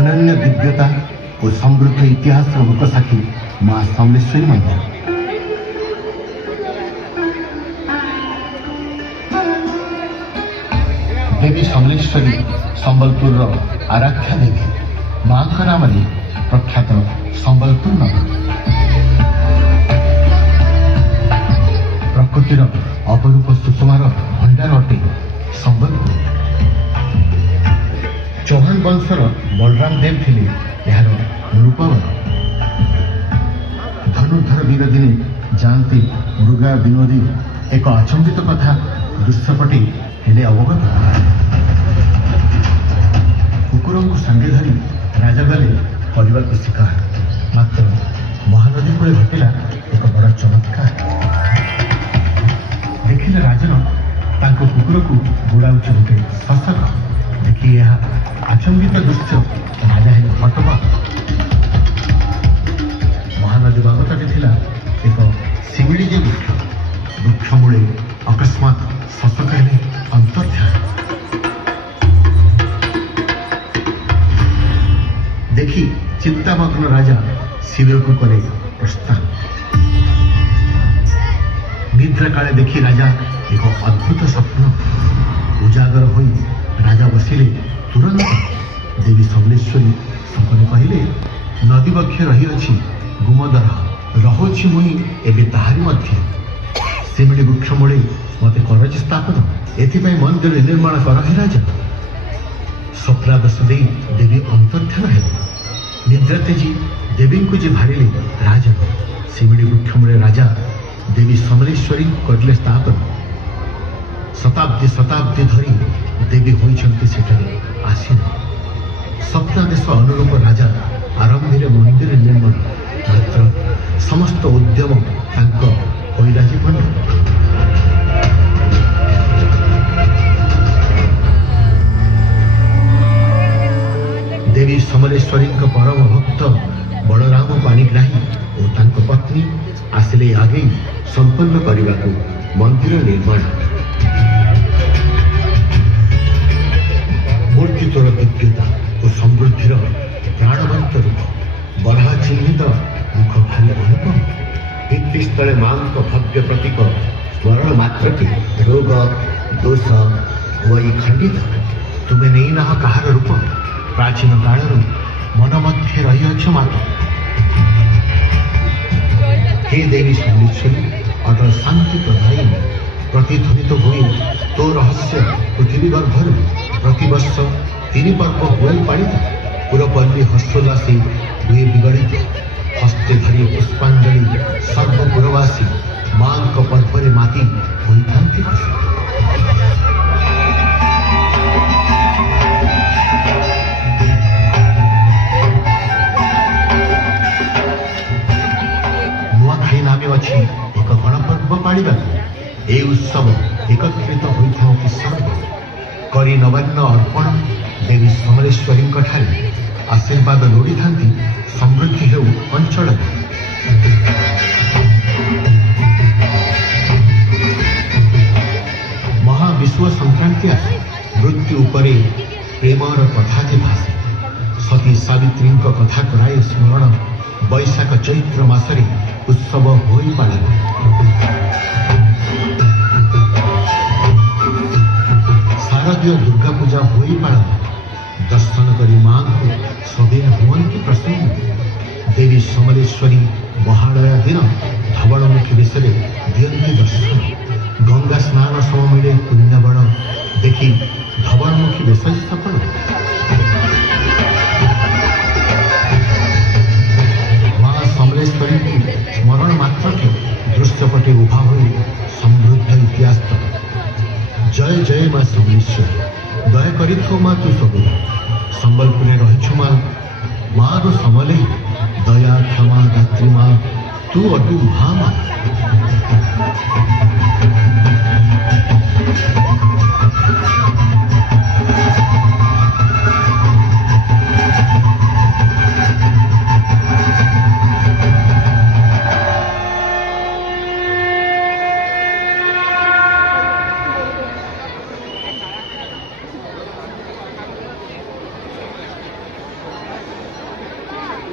अनन्य दिव्यता और समृद्ध इतिहास लोकसाक्षी माँ समलेश्वरी मंदिर। देवी समलेश्वरी संबलपुर आराध्या देवी माँ नाम प्रख्यात संबलपुर नगर। प्रकृतिर अपरूप सुषमार भंडार अटे संबलपुर। चौहान वंशर बलराम देव थिले यार नृपवर। धनुर्धर वीर दिने जानते मृगा विनोदी एक अचंबित कथा दृश्यपटे हेले अवगत। कुकुर को सांगे धरी राजा गले परिवार को शिकार। मात्र महानदी कूले घटिला एक बड़ चमत्कार। देखिले राजन तांको कुकुर को बुड़ाउछि गोटे शशक। देखि यह आचंबित दृश्य राजा हेले हतबाक। महानदी बागटाटे थिला एक शिमिली जे वृक्ष मूले अकस्मात शशक हेले अंतर्ध्यान। देखि चिंतामग्न राजा शिविर को करे प्रस्थान। निद्रा काले देखी राजा एक अद्भुत स्वप्न। उजागर होई राजा बसिले तुरंत देवी समलेश्वरी सपने कहले नदी बक्षे रही अछि गुमदर रहुछि मुई एबे ताहारी मध्य। शिमिली वृक्ष मूले मते करछि स्थापन। एथिपाई मंदिर निर्माण कर हे राजा। स्वप्नादेश दे देवी अंतर्ध्यान हेले। निद्रा तेजी देवी को जे भाड़िले राजा। शिमिली वृक्ष मूले राजा देवी समलेश्वरी करले स्थापन। शताब्दी शताब्दी धरी देवी होइछन्ति सेठारे आसीन। स्वप्नादेश अनुरूप राजा आरंभे मंदिर निर्माण। मात्र समस्त उद्यम तांको होइला जीवन। देवी समलेश्वरी परम भक्त बलराम पाणिग्राही और तांको पत्नी आसिले आगे संपन्न करने को मंदिर निर्माण। मूर्ति तोर दिव्यता और समृद्धिर प्राणवंत रूप। बरहा चिन्हित मुख भारी अनुपम। भित्तिस्थले मां भव्य प्रतीक स्मरण मात्र के रोग दोष हुई खंडित। तुम्हें नहीं ना कहार रूप प्राचीन काल मन मध्य रही मात्र। हे देवी समलेश्वरी अटल शांति प्रदायिनी प्रतिध्वनित हुए तो रहस्य पृथ्वी गर्भर। प्रतिवर्ष 3 पर्व हुए पालित। पुरपल्ली हर्षोल्लासी हुए विगड़ित। हस्ते धरी पुष्पांजलि सर्वपुरवासी मां पर्व माती होता। अच्छी एक गणपर्व पाड़ा। ए उत्सव एकत्रित होता सर्व करी नवान्न अर्पण देवी समलेश्वरी आशीर्वाद लोड़ी था समृद्धि हेउ अंचल। महाविश्व संक्रांति आसे मृत्यु उपरे प्रेमर कथा जे भाषे। सती सावित्री कथा कराए स्मरण। बैशाख चैत्र मासरे उत्सव होई पालन। शारदीय दुर्गा पूजा होई पालन। दर्शन करी मां को सभी हुअन्ति प्रसन्न। देवी समलेश्वरी महालया दिन धवलमुखी बेश दियंती दर्शन। गंगा स्नान समय मिले पुण्यबल देखी धवलमुखी बेश सफल। समलेश्वरी स्मरण मात्र के दृश्यपटे उभा हुई समृद्ध इतिहास। जय जय माँ समलेश्वरी दया करी माँ तू सब संबलपुर रही माँ माँ रो समले दया क्षमा दात्री माँ तू अटू भा माँ।